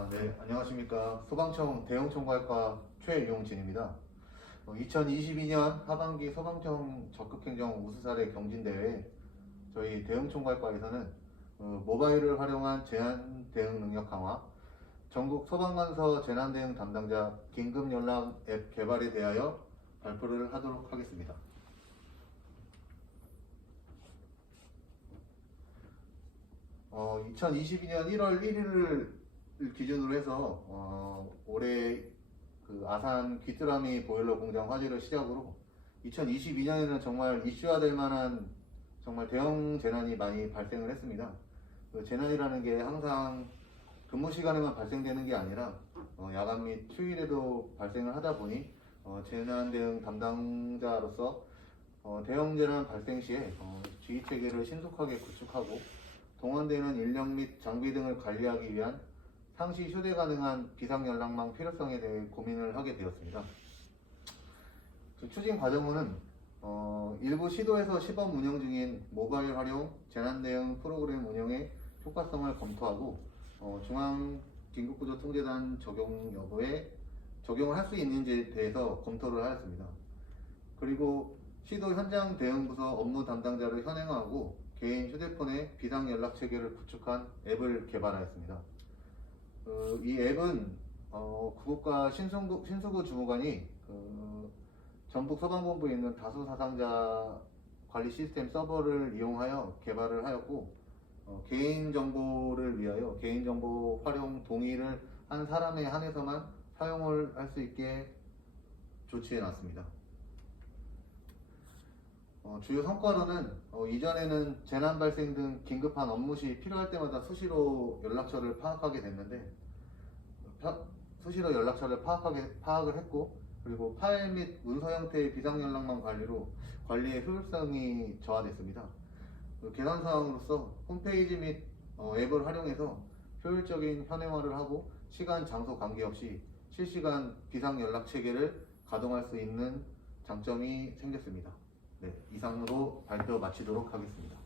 아, 네, 안녕하십니까. 소방청 대형총괄과 최용진입니다. 2022년 하반기 소방청 적극행정 우수사례 경진대회 저희 대형총괄과에서는 어, 모바일을 활용한 재난 대응 능력 강화, 전국 소방관서 재난 대응 담당자 긴급 연락 앱 개발에 대하여 발표를 하도록 하겠습니다. 어, 2022년 1월 1일을 기준으로 해서 어, 올해 그 아산 귀뚜라미 보일러 공장 화재를 시작으로 2022년에는 정말 이슈화될 만한 정말 대형 재난이 많이 발생을 했습니다. 그 재난이라는 게 항상 근무 시간에만 발생되는 게 아니라 어, 야간 및 휴일에도 발생을 하다 보니 어, 재난 대응 담당자로서 어, 대형 재난 발생 시에 어, 지휘 체계를 신속하게 구축하고 동원되는 인력 및 장비 등을 관리하기 위한 상시 휴대 가능한 비상 연락망 필요성에 대해 고민을 하게 되었습니다. 그 추진 과정은 어, 일부 시도에서 시범 운영 중인 모바일 활용 재난 대응 프로그램 운영의 효과성을 검토하고 어, 중앙 긴급구조통제단 적용 여부에 적용을 할 수 있는지에 대해서 검토를 하였습니다. 그리고 시도 현장 대응 부서 업무 담당자를 현행하고 개인 휴대폰에 비상 연락 체계를 구축한 앱을 개발하였습니다. 어, 이 앱은 어, 구급과 신수구, 신수구 주무관이 그 전북 소방본부에 있는 다수 사상자 관리 시스템 서버를 이용하여 개발을 하였고 어, 개인 정보를 위하여 개인 정보 활용 동의를 한 사람에 한해서만 사용을 할 수 있게 조치해 놨습니다. 어, 주요 성과로는 어, 이전에는 재난 발생 등 긴급한 업무 시 필요할 때마다 수시로 연락처를 파악하게 됐는데 파- 수시로 연락처를 파악하게 파악을 했고 그리고 파일 및 문서 형태의 비상 연락망 관리로 관리의 효율성이 저하됐습니다. 그 계산 사항으로서 홈페이지 및 어, 앱을 활용해서 효율적인 현행화를 하고 시간 장소 관계없이 실시간 비상 연락 체계를 가동할 수 있는 장점이 생겼습니다. 네, 이상으로 발표 마치도록 하겠습니다.